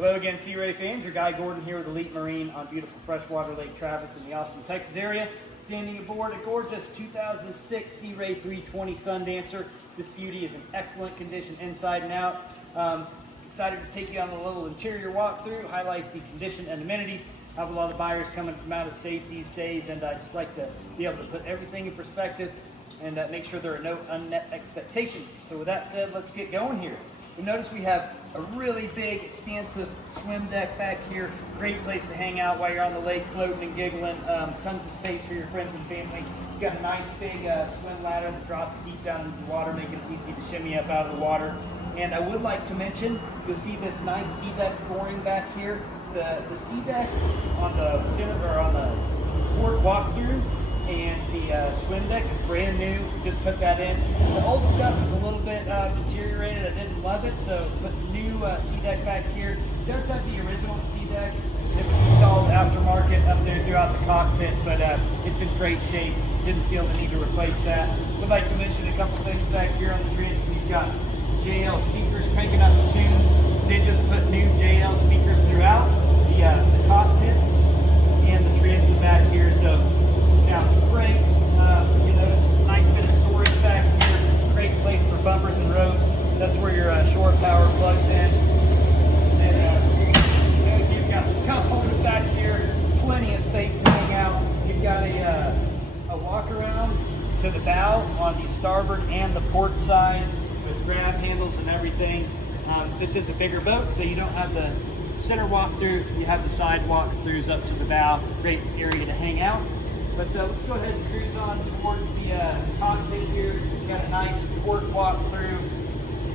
Hello again, Sea Ray fans. Your guy Gordon here with Elite Marine on beautiful freshwater Lake Travis in the Austin, Texas area. Standing aboard a gorgeous 2006 Sea Ray 320 Sundancer. This beauty is in excellent condition inside and out. Excited to take you on a little interior walkthrough, highlight the condition and amenities. I have a lot of buyers coming from out of state these days, and I just like to be able to put everything in perspective and make sure there are no unmet expectations. So with that said, let's get going here. You'll notice we have a really big, expansive swim deck back here. Great place to hang out while you're on the lake floating and giggling. Tons of space for your friends and family. You've got a nice big swim ladder that drops deep down into the water, making it easy to shimmy up out of the water. And I would like to mention, you'll see this nice sea deck flooring back here. The sea deck on the center, or on the port walkthrough, and the swim deck is brand new. We just put that in. The old stuff is a little bit deteriorated. I didn't love it, so put the new sea deck back here. It does have the original sea deck. It was installed aftermarket up there throughout the cockpit, but it's in great shape. Didn't feel the need to replace that. Would like to mention a couple things back here on the transom. We've got JL speakers cranking up the tunes. They just put new JL speakers throughout the cockpit and the transom back here, so sounds great. You notice a nice bit of storage back here. Great place for bumpers and ropes. That's where your shore power plugs in. And you've got some cup holders back here. Plenty of space to hang out. You've got a walk around to the bow on the starboard and the port side with grab handles and everything. This is a bigger boat, so you don't have the center walk through. You have the side walk throughs up to the bow. Great area to hang out. But let's go ahead and cruise on towards the cockpit here. We've got a nice port walk through.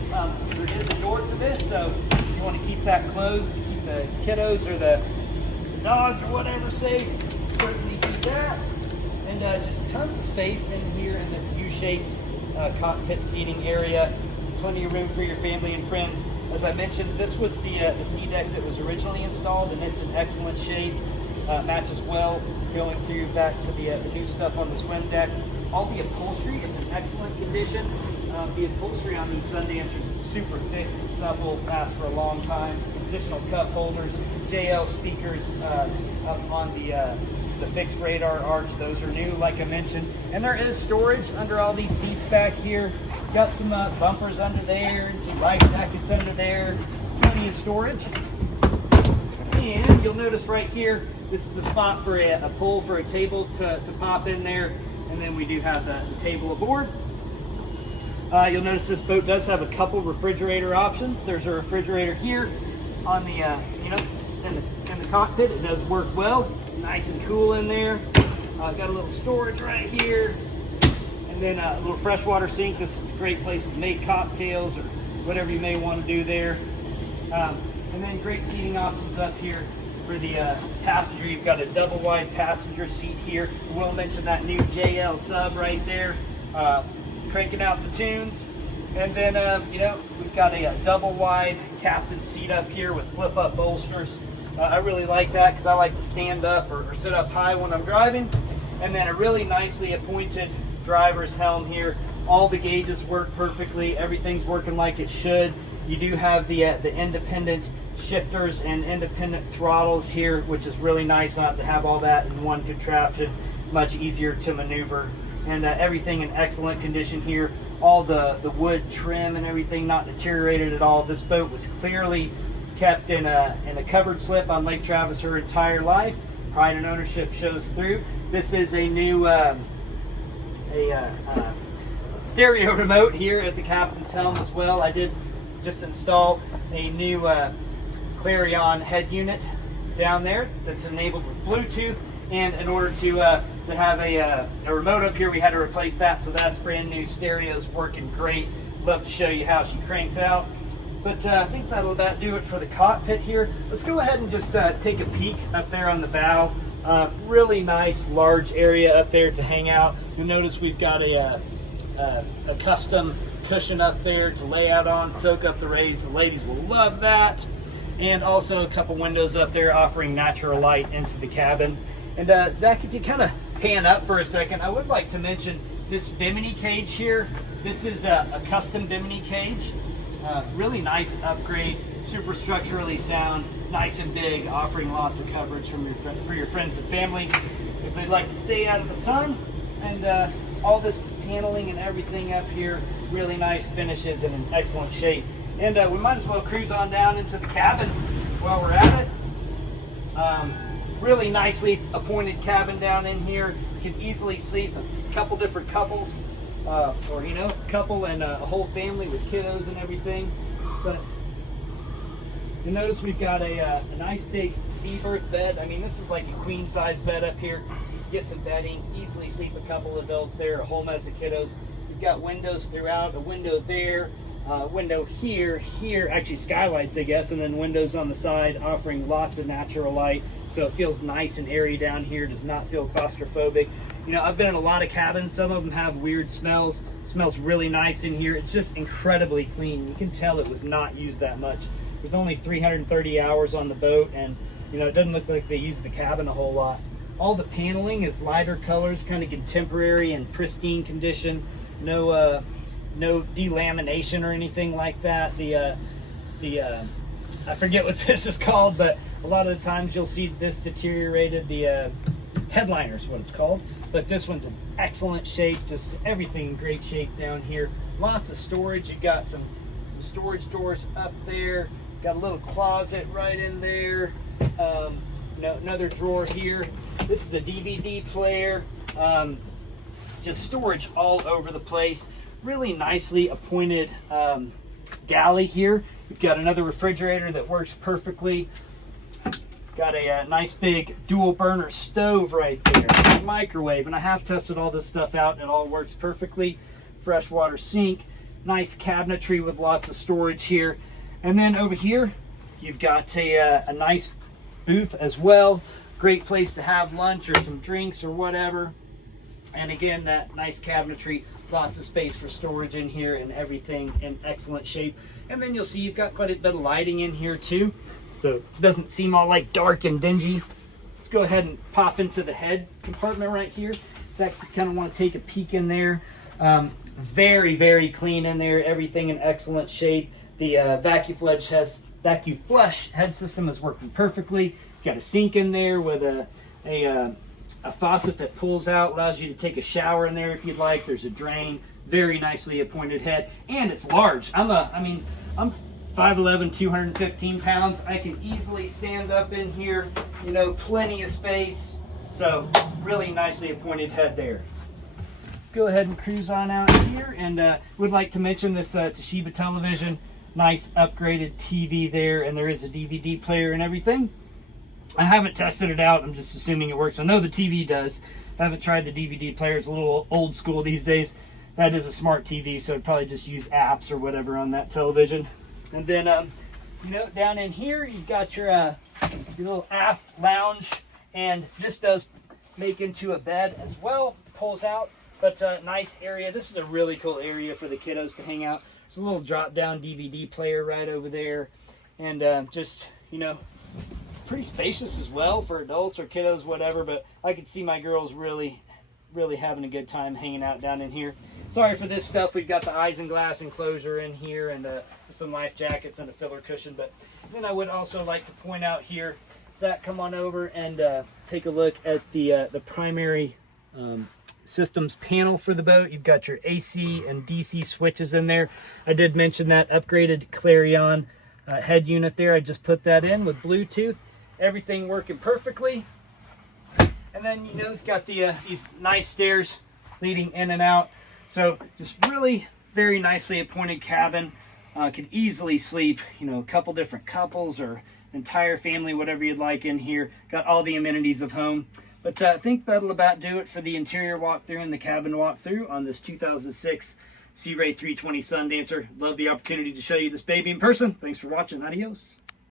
There is a door to this, so if you want to keep that closed to keep the kiddos or the dogs or whatever safe, certainly do that. And just tons of space in here in this U-shaped cockpit seating area. Plenty of room for your family and friends. As I mentioned, this was the sea deck that was originally installed, and it's in excellent shape. Matches well going through back to the new stuff on the swim deck. All the upholstery is in excellent condition. The upholstery on these Sundancers is super thick and supple, lasts for a long time. Additional cup holders, JL speakers up on the fixed radar arch. Those are new, like I mentioned. And there is storage under all these seats back here. Got some bumpers under there and some life jackets under there. Plenty of storage. And you'll notice right here, this is a spot for a pole for a table to pop in there. And then we do have the table aboard. You'll notice this boat does have a couple refrigerator options. There's a refrigerator here on the, in the cockpit. It does work well. It's nice and cool in there. Got a little storage right here. And then a little freshwater sink. This is a great place to make cocktails or whatever you may want to do there. And then great seating options up here for the passenger. You've got a double wide passenger seat here. We'll mention that new JL sub right there, cranking out the tunes. And then, we've got a double wide captain seat up here with flip up bolsters. I really like that because I like to stand up or sit up high when I'm driving. And then a really nicely appointed driver's helm here. All the gauges work perfectly. Everything's working like it should. You do have the independent shifters and independent throttles here, which is really nice not to have all that in one contraption. Much easier to maneuver. And everything in excellent condition here. All the wood trim and everything not deteriorated at all. This boat was clearly kept in a covered slip on Lake Travis her entire life. Pride and ownership shows through. This is a new stereo remote here at the captain's helm as well. I did just install a new Clarion head unit down there that's enabled with Bluetooth, and in order to have a remote up here, we had to replace that, so that's brand new. Stereo's working great. Love to show you how she cranks out. But I think that'll about do it for the cockpit here. Let's go ahead and just take a peek up there on the bow. Really nice large area up there to hang out. You'll notice we've got a custom cushion up there to lay out on, soak up the rays. The ladies will love that. And also a couple windows up there offering natural light into the cabin. And Zach, if you kind of pan up for a second, I would like to mention this bimini cage here. This is a custom bimini cage. Really nice upgrade, super structurally sound, nice and big, offering lots of coverage for your friends and family. If they'd like to stay out of the sun, and all this paneling and everything up here, really nice finishes and in excellent shape. And we might as well cruise on down into the cabin while we're at it. Really nicely appointed cabin down in here. You can easily sleep a couple different couples, or you know, couple and a whole family with kiddos and everything. But you'll notice we've got a nice big V-berth bed. I mean, this is like a queen size bed up here. Get some bedding, easily sleep a couple adults there, a whole mess of kiddos. You've got windows throughout, a window there, window here, actually skylights I guess, and then windows on the side offering lots of natural light. So it feels nice and airy down here, does not feel claustrophobic. You know, I've been in a lot of cabins, some of them have weird smells. It smells really nice in here. It's just incredibly clean. You can tell it was not used that much. There's only 330 hours on the boat, and you know, it doesn't look like they used the cabin a whole lot. All the paneling is lighter colors, kind of contemporary and pristine condition. No delamination or anything like that. I forget what this is called, but a lot of the times you'll see this deteriorated. The headliner is what it's called, but this one's in excellent shape. Just everything in great shape down here. Lots of storage. You've got some storage doors up there. Got a little closet right in there. Another drawer here. This is a DVD player. Just storage all over the place. Really nicely appointed galley here. You've got another refrigerator that works perfectly. Got a nice big dual burner stove right there. Microwave, and I have tested all this stuff out and it all works perfectly. Freshwater sink. Nice cabinetry with lots of storage here. And then over here, you've got a nice booth as well. Great place to have lunch or some drinks or whatever. And again, that nice cabinetry, lots of space for storage in here, and everything in excellent shape. And then you'll see you've got quite a bit of lighting in here too, so it doesn't seem all like dark and dingy. Let's go ahead and pop into the head compartment right here. So I kind of want to take a peek in there. Very, very clean in there. Everything in excellent shape. The vacuum flush head system is working perfectly. Got a sink in there with a faucet that pulls out, allows you to take a shower in there if you'd like. There's a drain. Very nicely appointed head, and it's large. I'm 5'11", 215 pounds. I can easily stand up in here. You know, plenty of space. So really nicely appointed head there. Go ahead and cruise on out here, and would like to mention this Toshiba television. Nice upgraded TV there, and there is a DVD player and everything. I haven't tested it out. I'm just assuming it works. I know the TV does. I haven't tried the DVD player. It's a little old school these days. That is a smart TV, so I'd probably just use apps or whatever on that television. And then, down in here, you've got your little aft lounge, and this does make into a bed as well. Pulls out, but nice area. This is a really cool area for the kiddos to hang out. There's a little drop-down DVD player right over there, and pretty spacious as well for adults or kiddos, whatever. But I could see my girls really having a good time hanging out down in here. Sorry for this stuff. We've got the isinglass enclosure in here, and some life jackets and a filler cushion. But then I would also like to point out here, Zach, come on over and take a look at the primary systems panel for the boat. You've got your AC and DC switches in there. I did mention that upgraded Clarion head unit there. I just put that in with Bluetooth. Everything working perfectly. And then you've got these nice stairs leading in and out. So just really very nicely appointed cabin. Could easily sleep a couple different couples or entire family, whatever you'd like in here. Got all the amenities of home. But I think that'll about do it for the interior walkthrough and the cabin walkthrough on this 2006 Sea Ray 320 Sundancer. Love the opportunity to show you this baby in person. Thanks for watching. Adios.